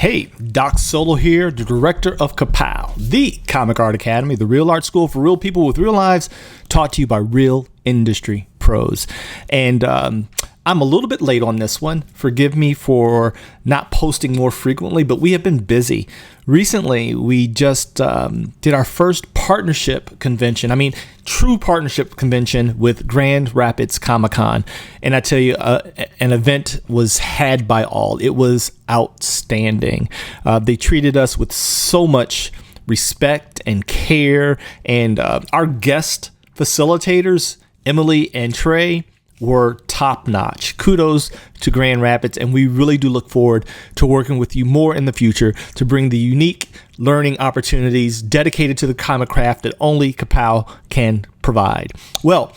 Hey, Doc Solo here, the director of Ka-Pow, the Comic Art Academy, the real art school for real people with real lives, taught to you by real industry pros. And I'm a little bit late on this one. Forgive me for not posting more frequently, but we have been busy. Recently, we just did our first partnership convention. True partnership convention with Grand Rapids Comic-Con. And I tell you, an event was had by all. It was outstanding. They treated us with so much respect and care. And our guest facilitators, Emily and Trey, were top-notch. Kudos to Grand Rapids, and we really do look forward to working with you more in the future to bring the unique learning opportunities dedicated to the comic craft that only Ka-Pow can provide. Well,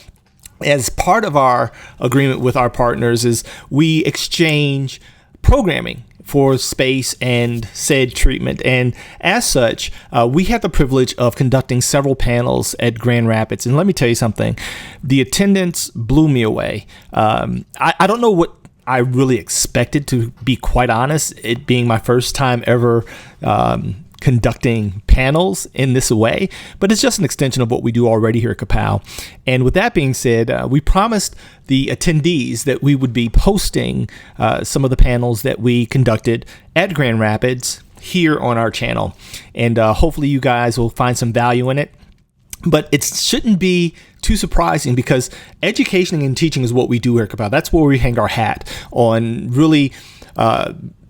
as part of our agreement with our partners is we exchange programming for space and said treatment. And as such, we had the privilege of conducting several panels at Grand Rapids. And let me tell you something, the attendance blew me away. I don't know what I really expected, to be quite honest, it being my first time ever conducting panels in this way, but it's just an extension of what we do already here at Ka-Pow. And with that being said, we promised the attendees that we would be posting some of the panels that we conducted at Grand Rapids here on our channel. And hopefully you guys will find some value in it. But it shouldn't be too surprising, because education and teaching is what we do here at Ka-Pow. That's where we hang our hat on, really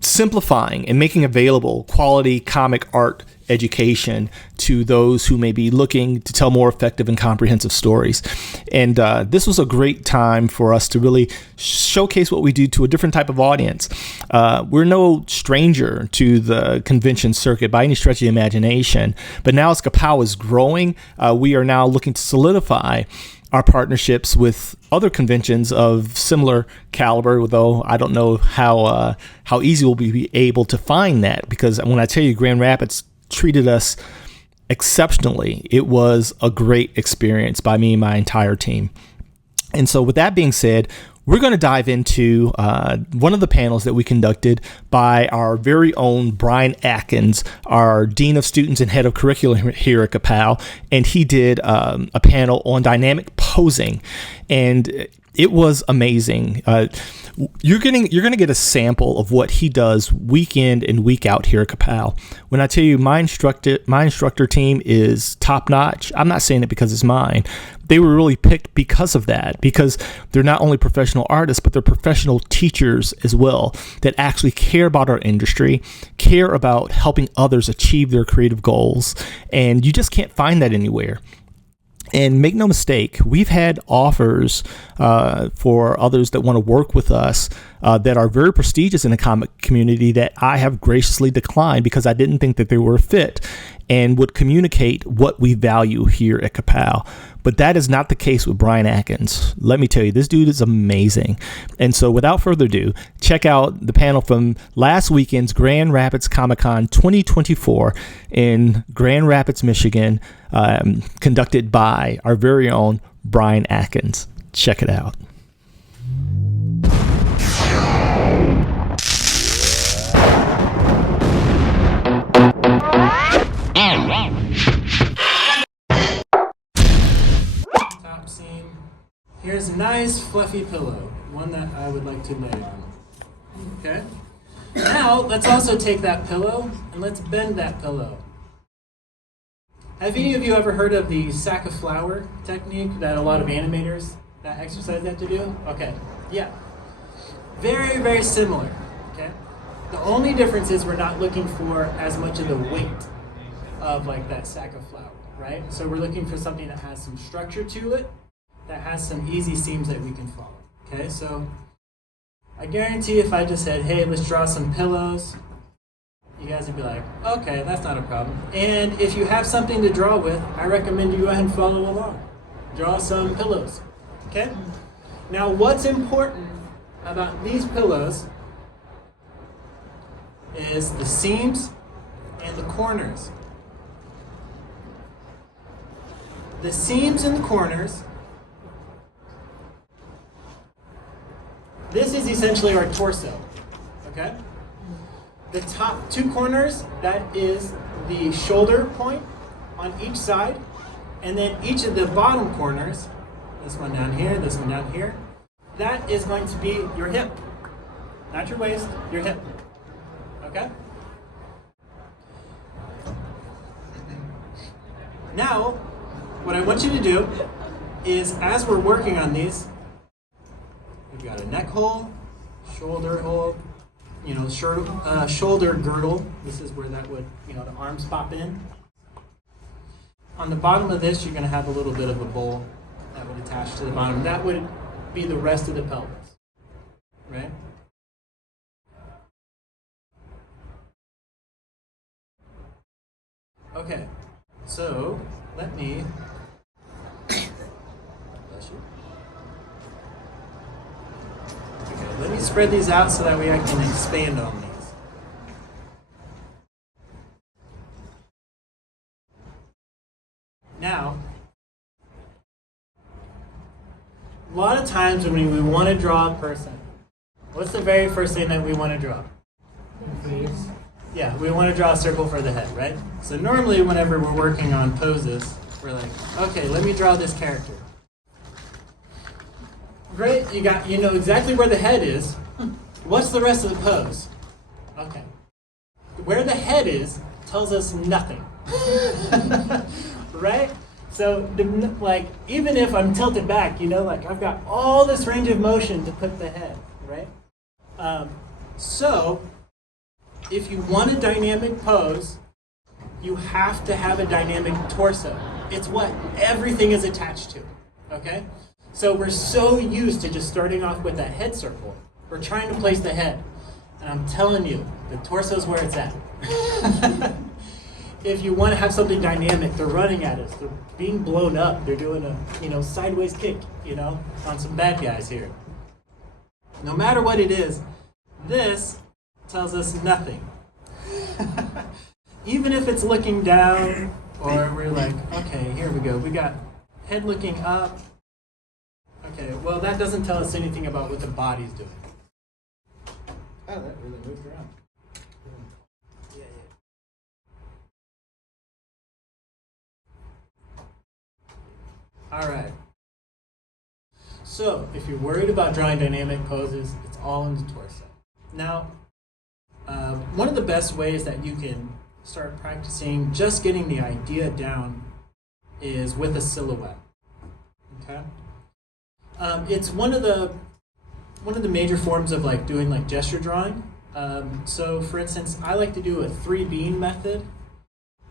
simplifying and making available quality comic art education to those who may be looking to tell more effective and comprehensive stories. And this was a great time for us to really showcase what we do to a different type of audience. We're no stranger to the convention circuit by any stretch of the imagination, but now as Ka-Pow is growing, we are now looking to solidify our partnerships with other conventions of similar caliber, though I don't know how easy we'll be able to find that, because when I tell you Grand Rapids treated us exceptionally, it was a great experience by me and my entire team. And so with that being said, we're going to dive into one of the panels that we conducted by our very own Brian Atkins, our Dean of Students and Head of Curriculum here at Ka-Pow, and he did a panel on dynamic posing, and it was amazing. You're going to get a sample of what he does week in and week out here at Ka-Pow. When I tell you my instructor team is top notch, I'm not saying it because it's mine. They were really picked because of that, because they're not only professional artists, but they're professional teachers as well, that actually care about our industry, care about helping others achieve their creative goals. And you just can't find that anywhere. And make no mistake, we've had offers for others that want to work with us that are very prestigious in the comic community that I have graciously declined because I didn't think that they were a fit and would communicate what we value here at Ka-Pow. But that is not the case with Brian Atkins. Let me tell you, this dude is amazing. And so without further ado, check out the panel from last weekend's Grand Rapids Comic-Con 2024 in Grand Rapids, Michigan, conducted by our very own Brian Atkins. Check it out. Top scene. Here's a nice fluffy pillow, one that I would like to lay on. Okay? Now, let's also take that pillow and let's bend that pillow. Have any of you ever heard of the sack of flour technique that a lot of animators that exercise have to do? Okay, yeah. Very, very similar, okay? The only difference is we're not looking for as much of the weight of like that sack of flour, right? So we're looking for something that has some structure to it, that has some easy seams that we can follow, okay? So I guarantee if I just said, hey, let's draw some pillows, you guys would be like, okay, that's not a problem. And if you have something to draw with, I recommend you go ahead and follow along. Draw some pillows, okay? Now, what's important about these pillows is the seams and the corners. The seams and the corners, this is essentially our torso, okay? The top two corners, that is the shoulder point on each side. And then each of the bottom corners, this one down here, this one down here, that is going to be your hip. Not your waist, your hip. Okay? Now, what I want you to do is, as we're working on these, we've got a neck hole, shoulder hole, shoulder girdle. This is where that would, the arms pop in. On the bottom of this, you're going to have a little bit of a bowl that would attach to the bottom. That would be the rest of the pelvis, right? Okay, so let me, bless you. Okay, let me spread these out so that way I can expand on these. Now, a lot of times when we want to draw a person, what's the very first thing that we want to draw? Face. Yeah, we want to draw a circle for the head, right? So normally whenever we're working on poses, we're like, okay, let me draw this character. Great, you know exactly where the head is. What's the rest of the pose? Okay. Where the head is tells us nothing. Right? So, even if I'm tilted back, I've got all this range of motion to put the head, right? So, if you want a dynamic pose, you have to have a dynamic torso. It's what everything is attached to, okay? So we're so used to just starting off with that head circle. We're trying to place the head. And I'm telling you, the torso is where it's at. If you want to have something dynamic, they're running at us. They're being blown up. They're doing a, sideways kick, on some bad guys here. No matter what it is, this tells us nothing. Even if it's looking down, or we're like, okay, here we go. We got head looking up. Okay, well, that doesn't tell us anything about what the body's doing. Oh, that really moved around. Yeah. All right. So, if you're worried about drawing dynamic poses, it's all in the torso. Now, one of the best ways that you can start practicing just getting the idea down is with a silhouette. Okay? It's one of the major forms of doing gesture drawing. So, for instance, I like to do a 3-beam method.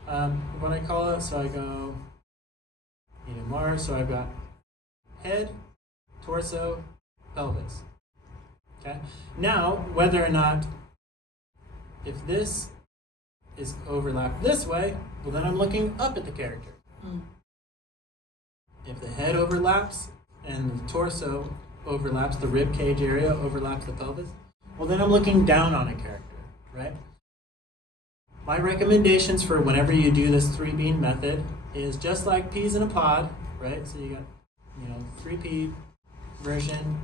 What I call it. So I go Mars. So I've got head, torso, pelvis. Okay. Now, whether or not if this is overlapped this way, well, then I'm looking up at the character. If the head overlaps and the torso overlaps, the rib cage area overlaps the pelvis, well, then I'm looking down on a character, right? My recommendations for whenever you do this 3-beam method is just like peas in a pod, right? So you got, 3-pea version.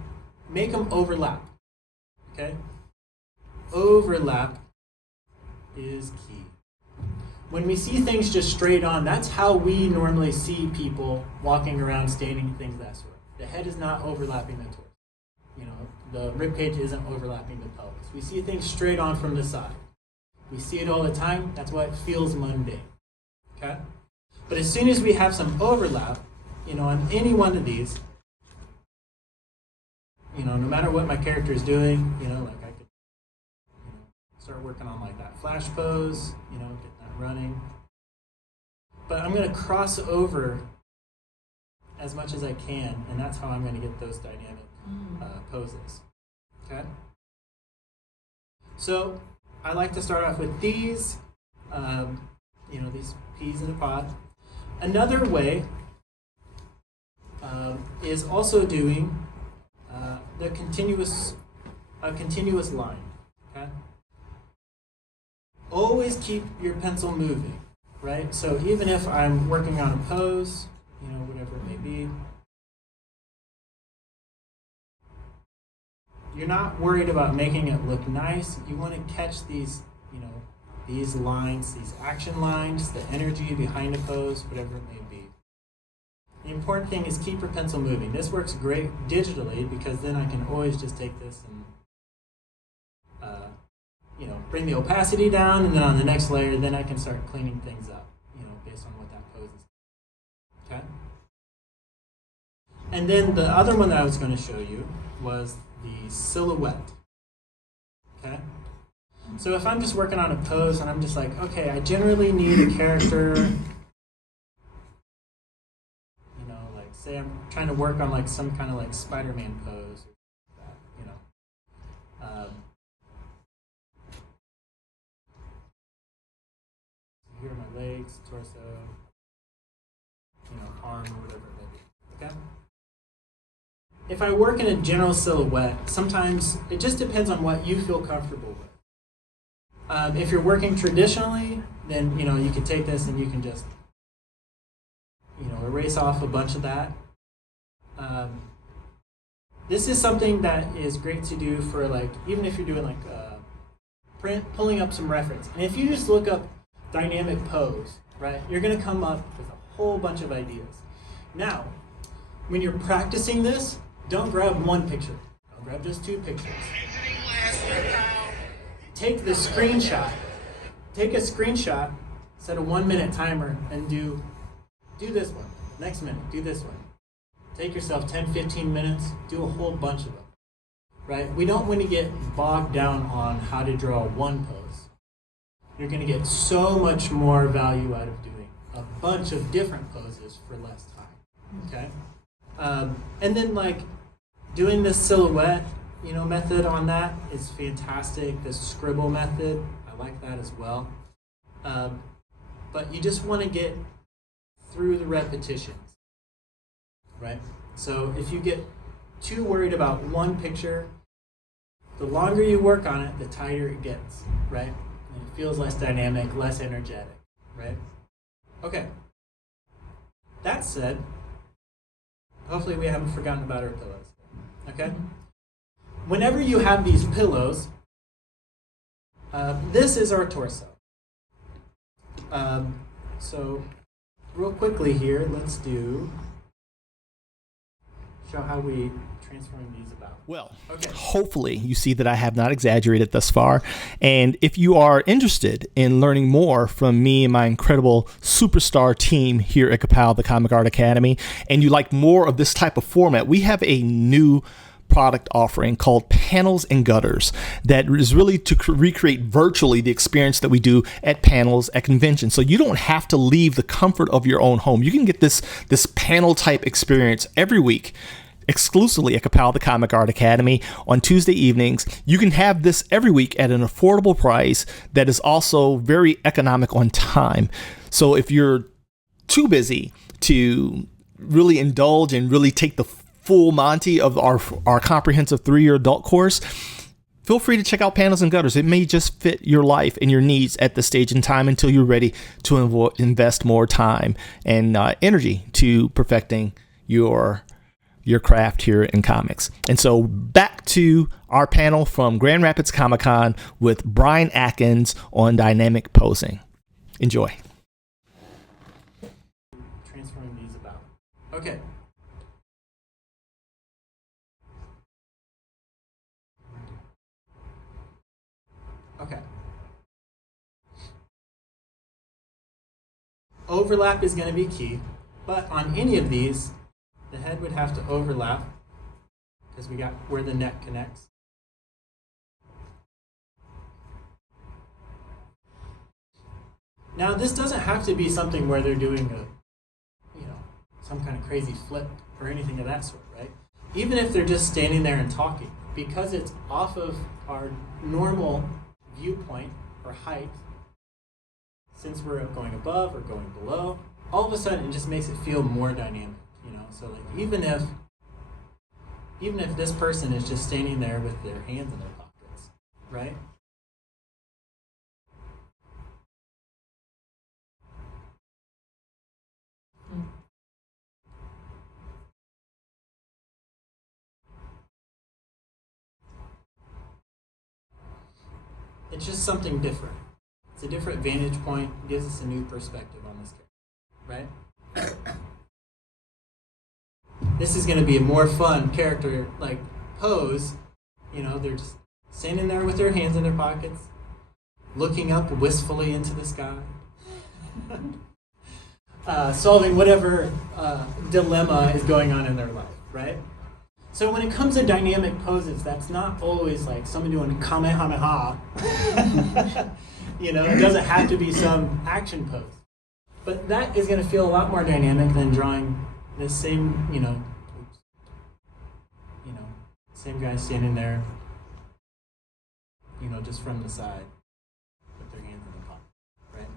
Make them overlap, okay? Overlap is key. When we see things just straight on, that's how we normally see people walking around, standing, things that sort. The head is not overlapping the torso. The rib cage isn't overlapping the pelvis. We see things straight on from the side. We see it all the time. That's why it feels mundane. Okay? But as soon as we have some overlap, on any one of these, no matter what my character is doing, I could start working on that flash pose, get that running. But I'm going to cross over as much as I can, and that's how I'm going to get those dynamic poses. Okay? So I like to start off with these, these peas in a pod. Another way is also doing a continuous line. Okay? Always keep your pencil moving, right? So even if I'm working on a pose, whatever it may be, you're not worried about making it look nice. You want to catch these, these lines, these action lines, the energy behind a pose, whatever it may be. The important thing is keep your pencil moving. This works great digitally because then I can always just take this and bring the opacity down, and then on the next layer, then I can start cleaning things up, based on what that pose is. Okay? And then the other one that I was going to show you was the silhouette. Okay? So if I'm just working on a pose and I'm just like, okay, I generally need a character, like say I'm trying to work on like some kind of like Spider-Man pose, here are my legs, torso, arm, or whatever it may be. Okay? If I work in a general silhouette, sometimes it just depends on what you feel comfortable with. If you're working traditionally, then you can take this and you can just erase off a bunch of that. This is something that is great to do for like even if you're doing like print, pulling up some reference. And if you just look up dynamic pose, right, you're going to come up with a whole bunch of ideas. Now, when you're practicing this, don't grab one picture. Don't grab just two pictures. Take the screenshot. Take a screenshot, set a 1-minute timer, and do this one. Next minute, do this one. Take yourself 10, 15 minutes, do a whole bunch of them. Right? We don't want to get bogged down on how to draw one pose. You're going to get so much more value out of doing a bunch of different poses for less time. Okay? And then like doing this silhouette, method on that is fantastic. The scribble method, I like that as well. But you just want to get through the repetitions, right? So if you get too worried about one picture, the longer you work on it, the tighter it gets, right? And it feels less dynamic, less energetic, right? Okay. That said, hopefully we haven't forgotten about our pillows, okay? Whenever you have these pillows, this is our torso. So real quickly here, let's show how we transform these about. Well, okay. Hopefully you see that I have not exaggerated thus far. And if you are interested in learning more from me and my incredible superstar team here at Ka-Pow, the Comic Art Academy, and you like more of this type of format, we have a new product offering called Panels and Gutters that is really to recreate virtually the experience that we do at panels at conventions. So you don't have to leave the comfort of your own home. You can get this panel type experience every week exclusively at Ka-Pow, the Comic Art Academy on Tuesday evenings. You can have this every week at an affordable price that is also very economic on time. So if you're too busy to really indulge and really take the full Monty of our comprehensive 3-year adult course, feel free to check out Panels and Gutters. It may just fit your life and your needs at this stage in time until you're ready to invest more time and energy to perfecting your craft here in comics. And so back to our panel from Grand Rapids Comic-Con with Brian Atkins on dynamic posing. Enjoy. Transferring these about. Okay. Okay. Overlap is going to be key, but on any of these, the head would have to overlap because we got where the neck connects. Now, this doesn't have to be something where they're doing some kind of crazy flip or anything of that sort, right? Even if they're just standing there and talking, because it's off of our normal viewpoint or height, since we're going above or going below, all of a sudden it just makes it feel more dynamic, So like even if this person is just standing there with their hands in their pockets, right? It's just something different. It's a different vantage point, gives us a new perspective on this character, right? This is going to be a more fun character, like pose. You know, they're just standing there with their hands in their pockets, looking up wistfully into the sky, solving whatever dilemma is going on in their life, right? So when it comes to dynamic poses, that's not always like someone doing Kamehameha. You know, it doesn't have to be some action pose. But that is going to feel a lot more dynamic than drawing this same, same guy standing there, just from the side with their hands in the pocket, right?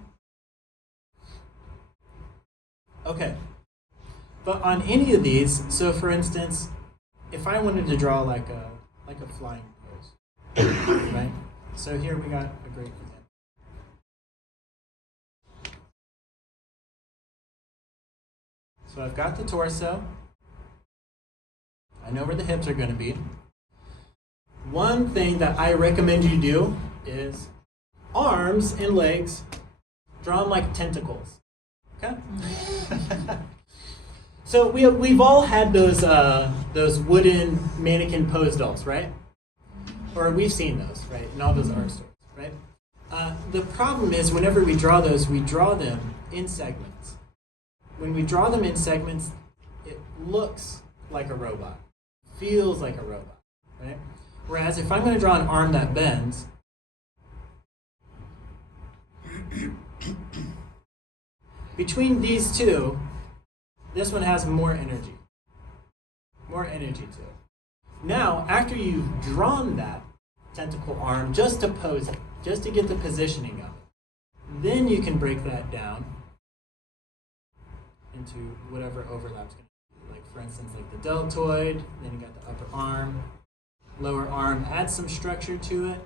Okay. But on any of these, so for instance, if I wanted to draw like a flying pose, right? So here we got a great example. So I've got the torso. I know where the hips are going to be. One thing that I recommend you do is arms and legs, draw them like tentacles. Okay? So we've all had those wooden mannequin pose dolls, right? Or we've seen those, right? In all those art stores, right? The problem is whenever we draw those, we draw them in segments. When we draw them in segments, it looks like a robot, feels like a robot, right? Whereas if I'm going to draw an arm that bends, between these two, this one has more energy to it. Now, after you've drawn that tentacle arm just to pose it, just to get the positioning of it, then you can break that down into whatever overlap's going to be. Like for instance, like the deltoid, then you got the upper arm, lower arm, add some structure to it.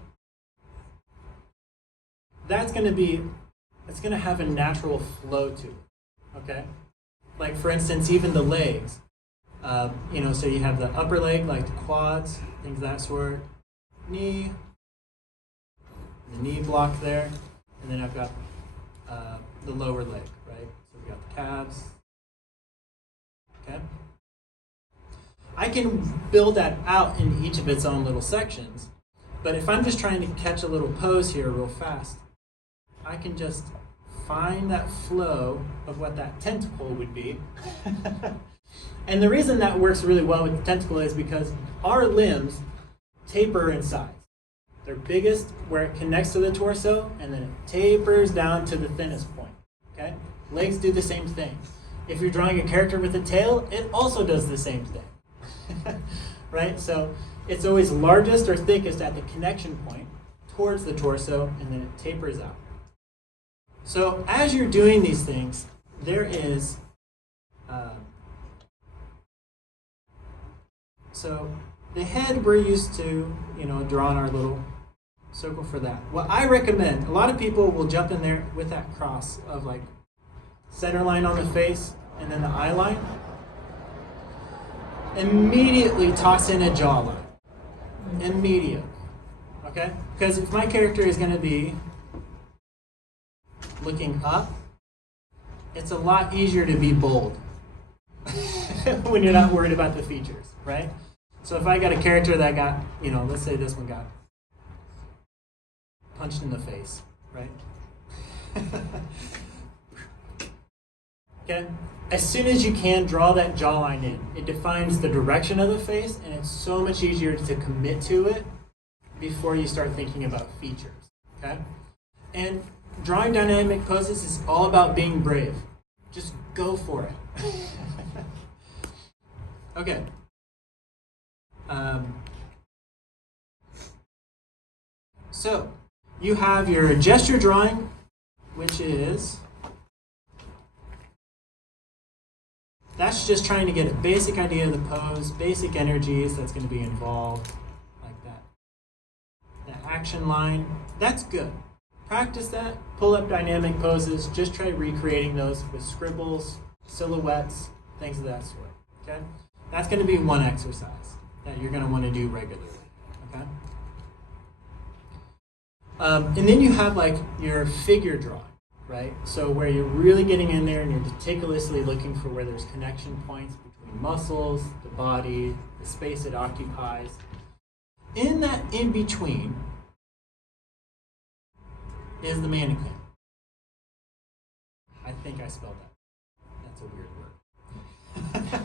That's going to be, it's going to have a natural flow to it, okay? Like for instance, even the legs, so you have the upper leg, like the quads, things of that sort, knee, the knee block there, and then I've got the lower leg, right? So we've got the calves, okay? I can build that out in each of its own little sections, but if I'm just trying to catch a little pose here real fast, I can just find that flow of what that tentacle would be. And the reason that works really well with the tentacle is because our limbs taper in size. They're biggest where it connects to the torso, and then it tapers down to the thinnest point, okay? Legs do the same thing. If you're drawing a character with a tail, it also does the same thing, right? So it's always largest or thickest at the connection point towards the torso, and then it tapers out. So as you're doing these things, there is, so the head we're used to, drawing our little circle for that. What I recommend, a lot of people will jump in there with that cross of like center line on the face and then the eye line. Immediately toss in a jawline. Immediately, okay? Because if my character is going to be looking up, it's a lot easier to be bold when you're not worried about the features, right? So if I got a character that got, let's say this one got punched in the face, right? Okay? As soon as you can, draw that jawline in. It defines the direction of the face, and it's so much easier to commit to it before you start thinking about features, okay? And drawing dynamic poses is all about being brave. Just go for it. Okay. So, you have your gesture drawing, which is, that's just trying to get a basic idea of the pose, basic energies that's going to be involved, like that. The action line, that's good. Practice that, pull up dynamic poses, just try recreating those with scribbles, silhouettes, things of that sort, okay? That's going to be one exercise that you're going to want to do regularly, okay? And then you have like your figure drawing, right? So where you're really getting in there and you're meticulously looking for where there's connection points between muscles, the body, the space it occupies. In that in-between is the mannequin. I think I spelled that. That's a weird word.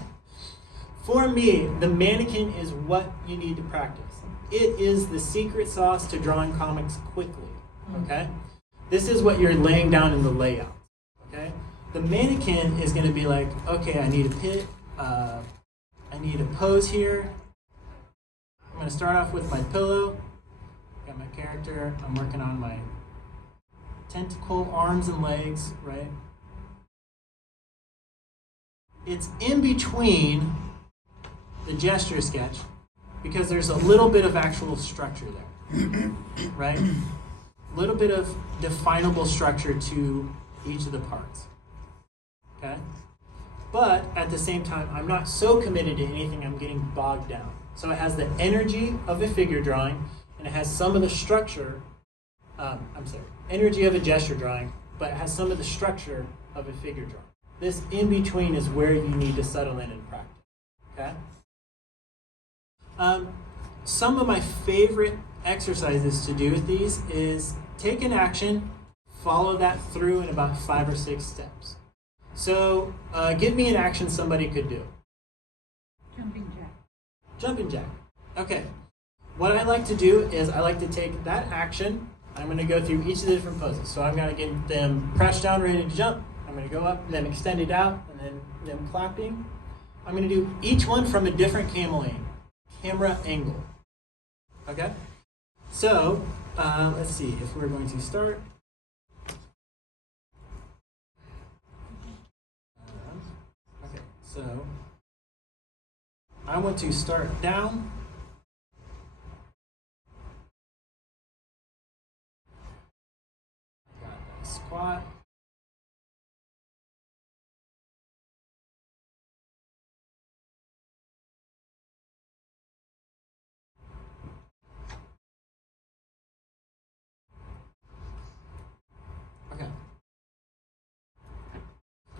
For me, the mannequin is what you need to practice. It is the secret sauce to drawing comics quickly, okay? This is what you're laying down in the layout, okay? The mannequin is going to be like, okay, I need a pit, I need a pose here. I'm going to start off with my pillow. Got my character. I'm working on my tentacle, arms and legs, right? It's in between the gesture sketch because there's a little bit of actual structure there, right? A little bit of definable structure to each of the parts, okay? But at the same time, I'm not so committed to anything I'm getting bogged down. So it has the energy of a figure drawing, and it has some of the structure, energy of a gesture drawing, but it has some of the structure of a figure drawing. This in-between is where you need to settle in and practice, okay? Some of my favorite exercises to do with these is take an action, follow that through in about 5 or 6 steps. So give me an action somebody could do. Jumping jack. Jumping jack. Okay. What I like to do is I like to take that action. I'm going to go through each of the different poses. So I'm going to get them crouched down, ready to jump. I'm going to go up and then extend it out, and then them clapping. I'm going to do each one from a different camera angle. Okay? So, let's see if we're going to start. Okay, so I want to start down. I got a squat.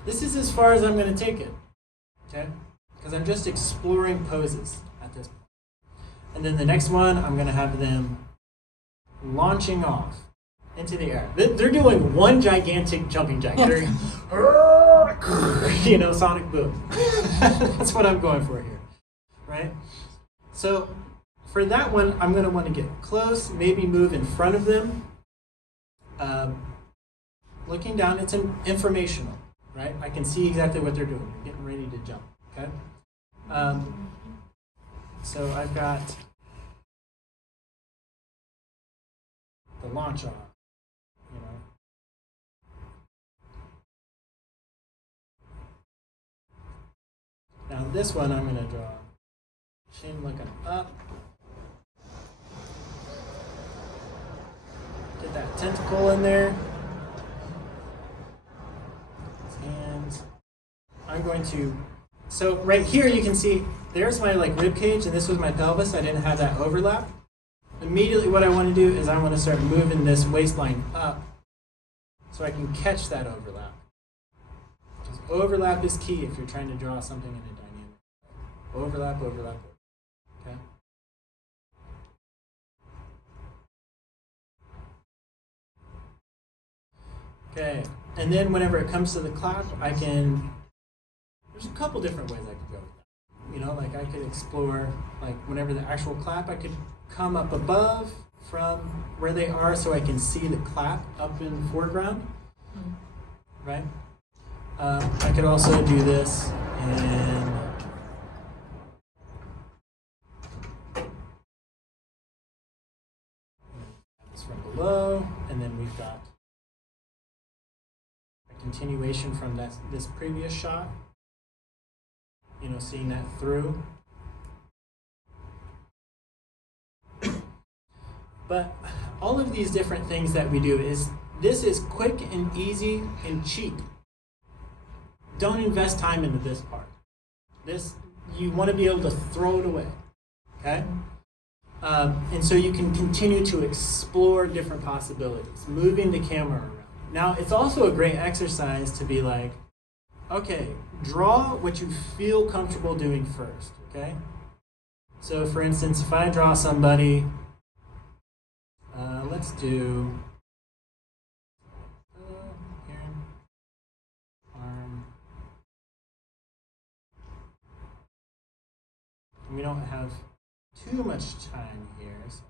This is as far as I'm going to take it, okay? Because I'm just exploring poses at this point. And then the next one, I'm going to have them launching off into the air. They're doing one gigantic jumping jack. They're, sonic boom. That's what I'm going for here, right? So for that one, I'm going to want to get close, maybe move in front of them. Looking down, it's informational. Right? I can see exactly what they're doing. They're getting ready to jump. Okay? So I've got the launch off. Now this one I'm going to draw chin looking up. Get that tentacle in there. I'm going to, so right here you can see there's my rib cage and this was my pelvis. I didn't have that overlap. Immediately what I want to do is I want to start moving this waistline up so I can catch that overlap. Because overlap is key if you're trying to draw something in a dynamic. Overlap, overlap, okay? Okay, and then whenever it comes to the clap, there's a couple different ways I could go with that. I could explore, whenever the actual clap, I could come up above from where they are so I can see the clap up in the foreground, right? I could also do this and this from below, and then we've got a continuation from this previous shot. Seeing that through. But all of these different things that we do this is quick and easy and cheap. Don't invest time into this part. You want to be able to throw it away, okay? And so you can continue to explore different possibilities, moving the camera around. Now, it's also a great exercise to be like, okay, draw what you feel comfortable doing first, okay? So for instance, if I draw somebody, let's do here, arm. We don't have too much time here, so I'm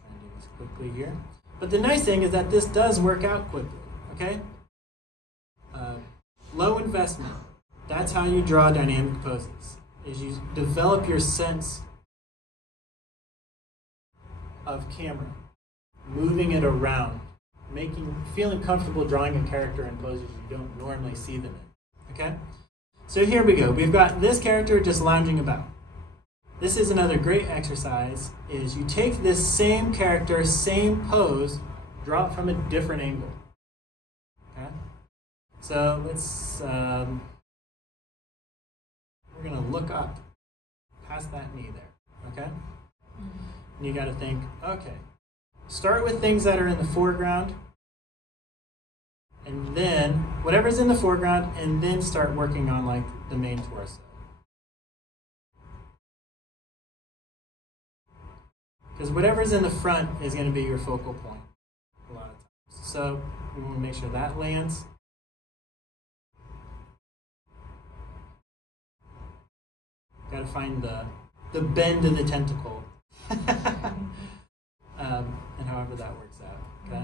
trying to do this quickly here. But the nice thing is that this does work out quickly, okay? Low investment. That's how you draw dynamic poses, is you develop your sense of camera, moving it around, feeling comfortable drawing a character in poses you don't normally see them in, okay? So here we go. We've got this character just lounging about. This is another great exercise, is you take this same character, same pose, draw it from a different angle. Okay? So let's, we're going to look up past that knee there. Okay? And you got to think, okay, start with things that are in the foreground, and then whatever's in the foreground, and then start working on like the main torso. Because whatever's in the front is going to be your focal point a lot of times. So we want to make sure that lands. Got to find the bend of the tentacle. And however that works out. Okay.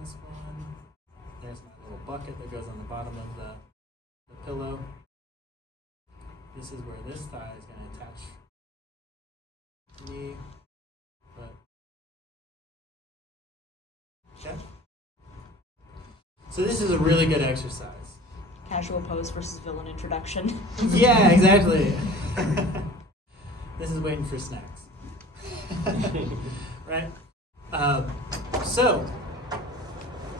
This one. There's my little bucket that goes on the bottom of the pillow. This is where this thigh is going to attach knee, but okay. So this is a really good exercise. Casual pose versus villain introduction. Yeah, exactly. This is waiting for snacks. Right? So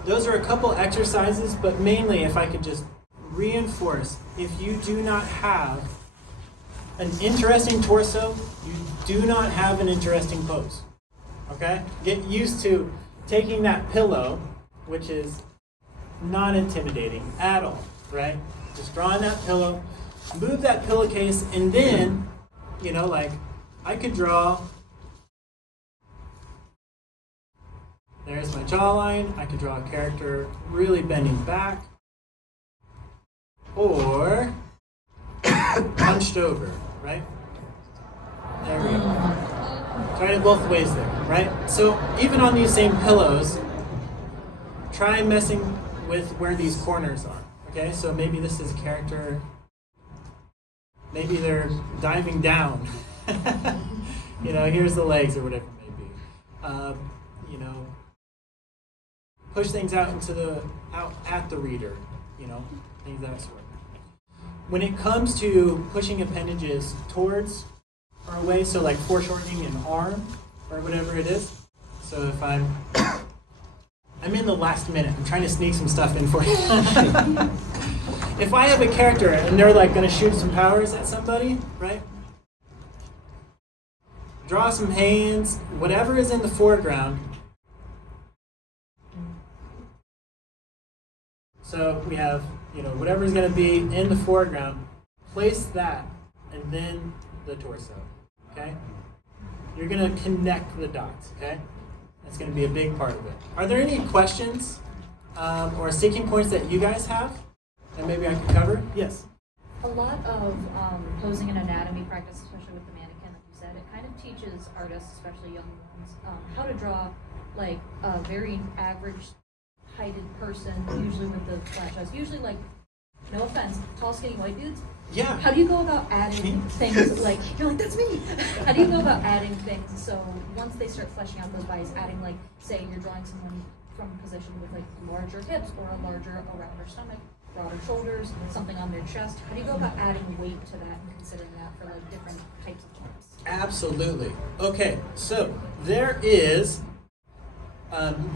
those are a couple exercises, but mainly if I could just reinforce, if you do not have an interesting torso, you do not have an interesting pose. Okay? Get used to taking that pillow, which is not intimidating at all, right? Just drawing that pillow, move that pillowcase, and then, you know, like, I could draw, there's my jawline, I could draw a character really bending back, or hunched over, right? There we go. Try it both ways there, right? So even on these same pillows, try messing with where these corners are, okay? So maybe this is a character, maybe they're diving down. You know, here's the legs or whatever it may be. You know, push things out at the reader, you know, things that sort. When it comes to pushing appendages towards or away, so like foreshortening an arm or whatever it is. So if I'm in the last minute, I'm trying to sneak some stuff in for you. If I have a character and they're like going to shoot some powers at somebody, right? Draw some hands, whatever is in the foreground. So we have, you know, whatever is going to be in the foreground, place that, and then the torso, okay? You're going to connect the dots, okay? That's going to be a big part of it. Are there any questions or sticking points that you guys have that maybe I can cover? Yes? A lot of posing and anatomy practice, especially with the mannequin, like you said, it kind of teaches artists, especially young ones, how to draw like a very average heighted person, usually with the flash eyes. Usually, like, no offense, tall, skinny white dudes. Yeah. How do you go about adding things like, you're like, that's me! How do you go about adding things so once they start fleshing out those bodies, adding, like, say you're drawing someone from a position with, like, larger hips or a rounder stomach, broader shoulders, something on their chest. How do you go about adding weight to that and considering that for, like, different types of joints? Absolutely. Okay, so there is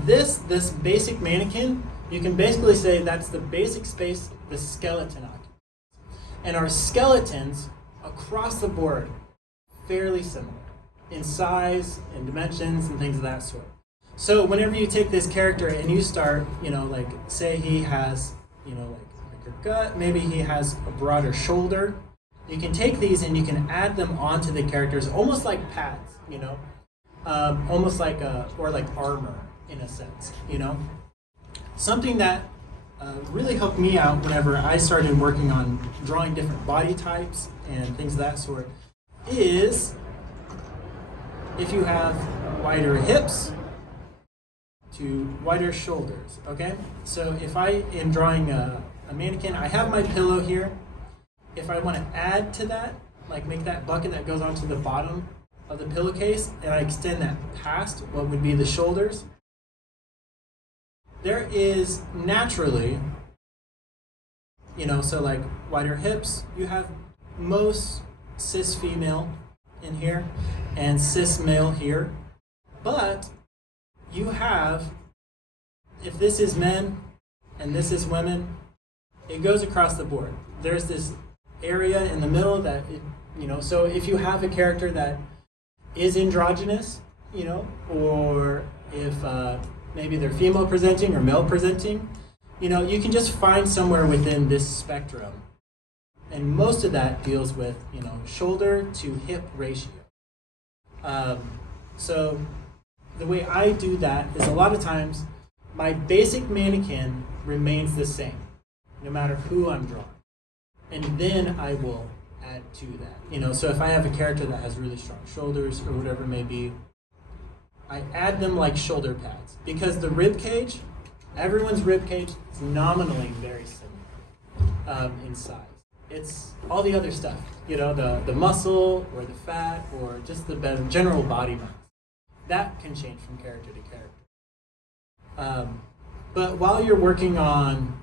this basic mannequin. You can basically say that's the basic space the skeleton occupies. And our skeletons across the board, fairly similar in size and dimensions and things of that sort. So whenever you take this character and you start, like say he has, like your gut, maybe he has a broader shoulder, you can take these and you can add them onto the characters almost like pads, almost like or like armor in a sense, Something that really helped me out whenever I started working on drawing different body types and things of that sort is if you have wider hips to wider shoulders, okay? So if I am drawing a mannequin, I have my pillow here. If I want to add to that, like make that bucket that goes onto the bottom of the pillowcase, and I extend that past what would be the shoulders, there is naturally, so like wider hips, you have most cis female in here and cis male here, but you have, if this is men and this is women, it goes across the board. There's this area in the middle that, so if you have a character that is androgynous, or if maybe they're female presenting or male presenting, you can just find somewhere within this spectrum. And most of that deals with, shoulder to hip ratio. So the way I do that is a lot of times my basic mannequin remains the same, no matter who I'm drawing. And then I will add to that. So if I have a character that has really strong shoulders or whatever it may be, I add them like shoulder pads, because the rib cage, everyone's rib cage is nominally very similar in size. It's all the other stuff, the muscle or the fat or just the general body mass. That can change from character to character. But while you're working on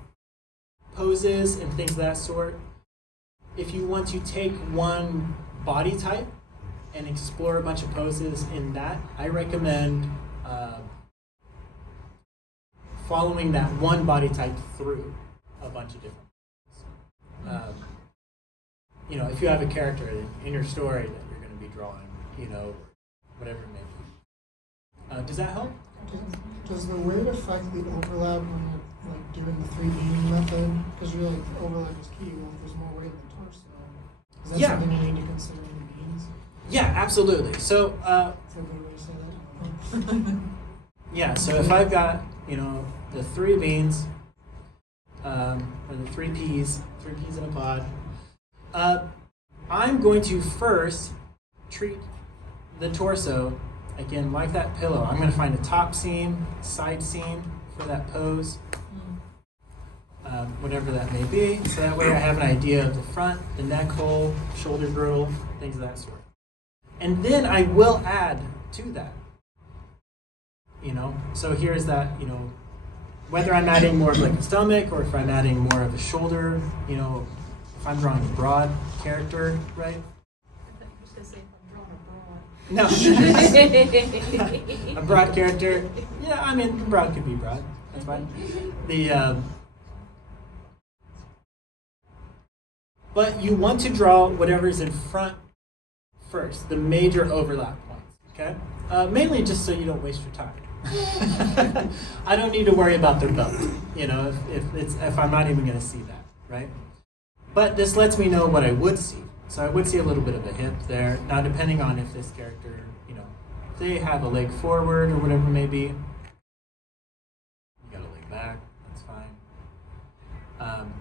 poses and things of that sort, if you want to take one body type and explore a bunch of poses in that, I recommend following that one body type through a bunch of different poses. If you have a character in your story that you're going to be drawing, whatever it may be. Does that help? Does the weight affect the overlap when you're like doing the 3D method? Because you're like, the overlap is key. Well, if there's more weight in the torso, is that something you need to consider in the beans? Yeah, absolutely. So, Is that a good way to say that? yeah, so if I've got, the 3 beans, or the 3 peas in a pod, I'm going to first treat the torso, again, like that pillow. I'm going to find a top seam, side seam for that pose, whatever that may be. So that way I have an idea of the front, the neck hole, shoulder girdle, things of that sort. And then I will add to that. So here's that, whether I'm adding more of like a stomach or if I'm adding more of a shoulder, if I'm drawing a broad character, right? I thought you were just gonna say if I'm drawing a broad. No. A broad character. Yeah, I mean, broad could be broad. That's fine. But you want to draw whatever's in front first, the major overlap points, okay? Mainly just so you don't waste your time. I don't need to worry about their belt, if I'm not even going to see that, right? But this lets me know what I would see. So I would see a little bit of a hip there. Now, depending on if this character, if they have a leg forward or whatever it may be, you got a leg back, that's fine.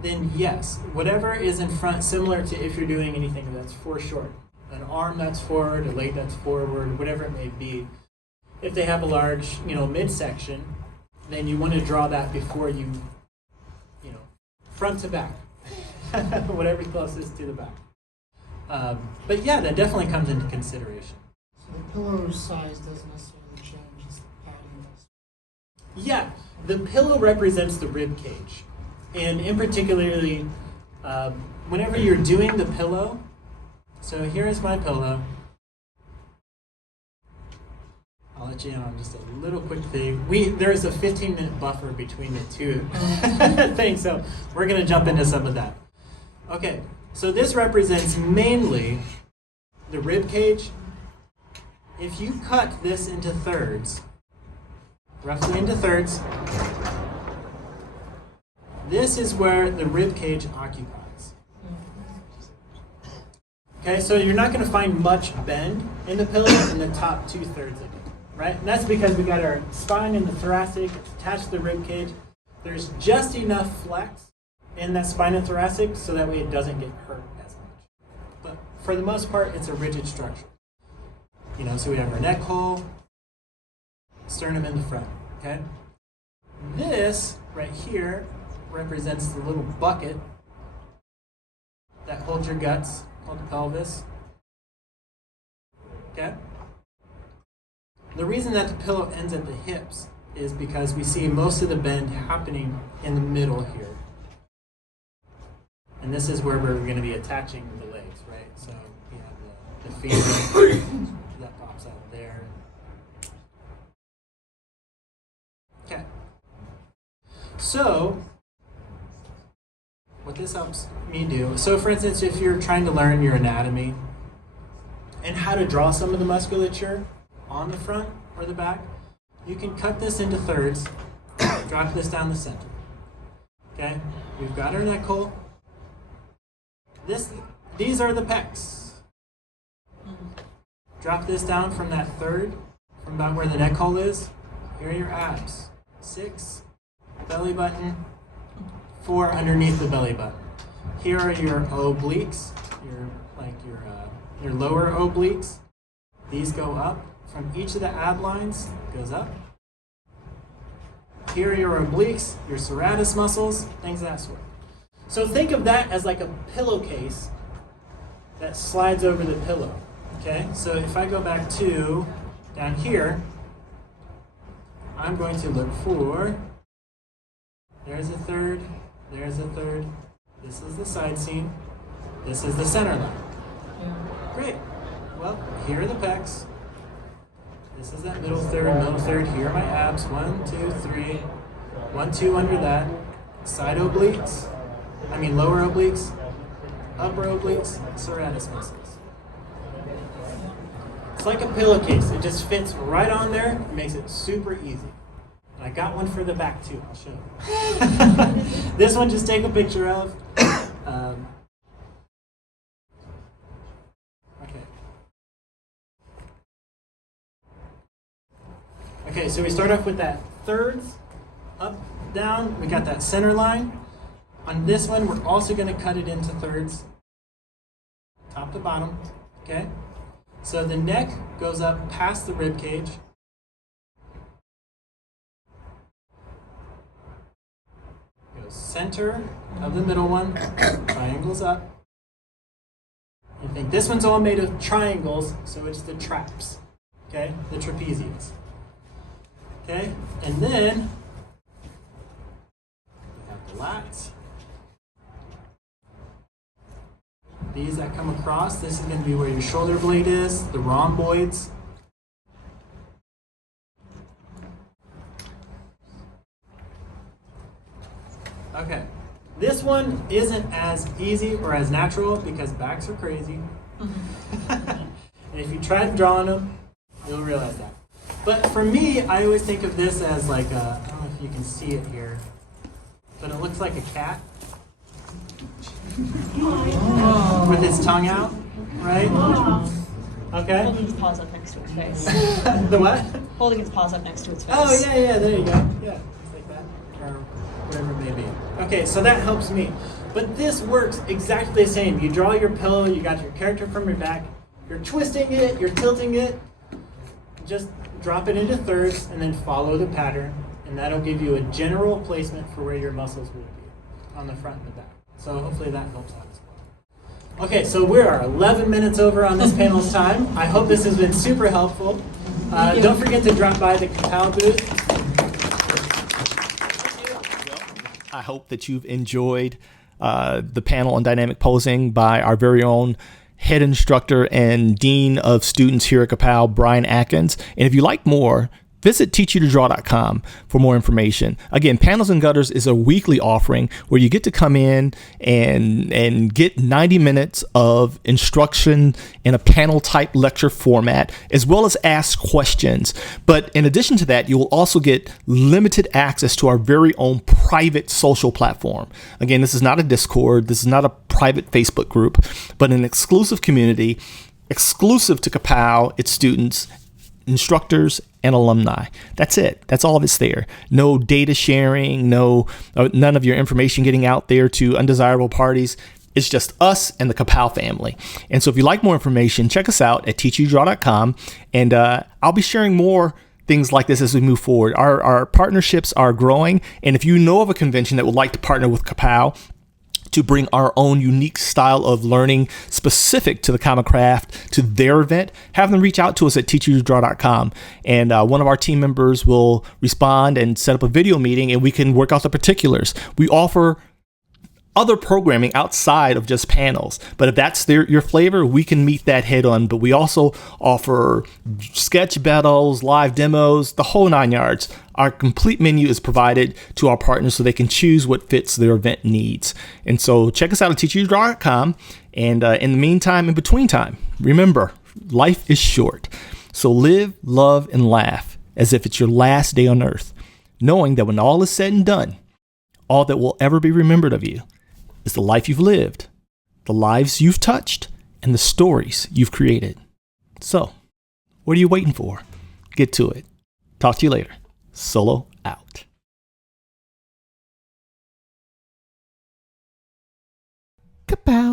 Then yes, whatever is in front, similar to if you're doing anything that's foreshort, an arm that's forward, a leg that's forward, whatever it may be. If they have a large, midsection, then you want to draw that before you, front to back, whatever's closest to the back. But yeah, that definitely comes into consideration. So the pillow size doesn't necessarily change, it's the padding does. Yeah, the pillow represents the rib cage. And in particularly, whenever you're doing the pillow, so here is my pillow. I'll let you in on just a little quick thing. There's a 15-minute buffer between the two things, so we're going to jump into some of that. Okay, so this represents mainly the rib cage. If you cut this into thirds, roughly into thirds, this is where the rib cage occupies. Okay, so you're not going to find much bend in the pillow in the top 2/3 of it, right? And that's because we got our spine in the thoracic, it's attached to the rib cage. There's just enough flex in that spine and thoracic so that way it doesn't get hurt as much. But for the most part, it's a rigid structure. You know, so we have our neck hole, sternum in the front, okay? This right here represents the little bucket that holds your guts, called the pelvis, okay? The reason that the pillow ends at the hips is because we see most of the bend happening in the middle here. And this is where we're going to be attaching the legs, right? So we have the feet that pops out there. Okay. So what this helps me do, so for instance, if you're trying to learn your anatomy and how to draw some of the musculature on the front or the back, you can cut this into thirds, drop this down the center. Okay, we've got our neck hole. These are the pecs. Drop this down from that third, from about where the neck hole is. Here are your abs. 6, belly button, 4 underneath the belly button. Here are your obliques, your lower obliques. These go up from each of the ab lines, goes up. Here are your obliques, your serratus muscles, things of that sort. So think of that as like a pillowcase that slides over the pillow. Okay, so if I go back to down here, I'm going to look for, there's a third, there's a third, this is the side seam, this is the center line. Great. Well, here are the pecs. This is that middle third. Here are my abs. 1, 2, 3. 1, 2 under that. Side obliques. Lower obliques. Upper obliques. Serratus muscles. It's like a pillowcase. It just fits right on there. It makes it super easy. And I got one for the back too. I'll show you. This one, just take a picture of. Okay, so we start off with that thirds, up, down, we got that center line. On this one, we're also going to cut it into thirds, top to bottom, okay? So the neck goes up past the rib cage. Goes center of the middle one, triangles up. I think this one's all made of triangles, so it's the traps, okay? The trapezius. Okay, and then we have the lats. These that come across, this is going to be where your shoulder blade is, the rhomboids. Okay, this one isn't as easy or as natural because backs are crazy. And if you try drawing them, you'll realize that. But for me, I always think of this as like I don't know if you can see it here, but it looks like a cat with its tongue out, right? Okay. Holding its paws up next to its face. The what? Holding its paws up next to its face. Oh, yeah, there you go. Yeah, just like that, or whatever it may be. Okay, so that helps me. But this works exactly the same. You draw your pillow, you got your character from your back, you're twisting it, you're tilting it, just drop it into thirds and then follow the pattern, and that'll give you a general placement for where your muscles will be on the front and the back. So hopefully that helps out as well. Okay, so we are 11 minutes over on this panel's time. I hope this has been super helpful. Don't forget to drop by the Ka-Pow booth. I hope that you've enjoyed the panel on dynamic posing by our very own head instructor and dean of students here at Ka-Pow, Brian Atkins. And if you like more, Visit teachyoutodraw.com for more information. Again, Panels and Gutters is a weekly offering where you get to come in and get 90 minutes of instruction in a panel type lecture format, as well as ask questions. But in addition to that, you will also get limited access to our very own private social platform. Again, this is not a Discord. This is not a private Facebook group, but an exclusive community exclusive to Ka-Pow, its students, instructors, and alumni. That's it. That's all that's there. No data sharing, none of your information getting out there to undesirable parties. It's just us and the Ka-Pow family. And so if you like more information, check us out at teachyoutodraw.com, and I'll be sharing more things like this as we move forward. Our partnerships are growing, and if you know of a convention that would like to partner with Ka-Pow to bring our own unique style of learning specific to the comic craft to their event, have them reach out to us at teachyoutodraw.com, and one of our team members will respond and set up a video meeting, and we can work out the particulars. We offer other programming outside of just panels, but if that's your flavor, we can meet that head on. But we also offer sketch battles, live demos, the whole 9 yards. Our complete menu is provided to our partners so they can choose what fits their event needs. And so check us out at teachyoutodraw.com. And in the meantime, in between time, remember, life is short. So live, love, and laugh as if it's your last day on earth, knowing that when all is said and done, all that will ever be remembered of you is the life you've lived, the lives you've touched, and the stories you've created. So, what are you waiting for? Get to it. Talk to you later. Solo out. Ka-Pow.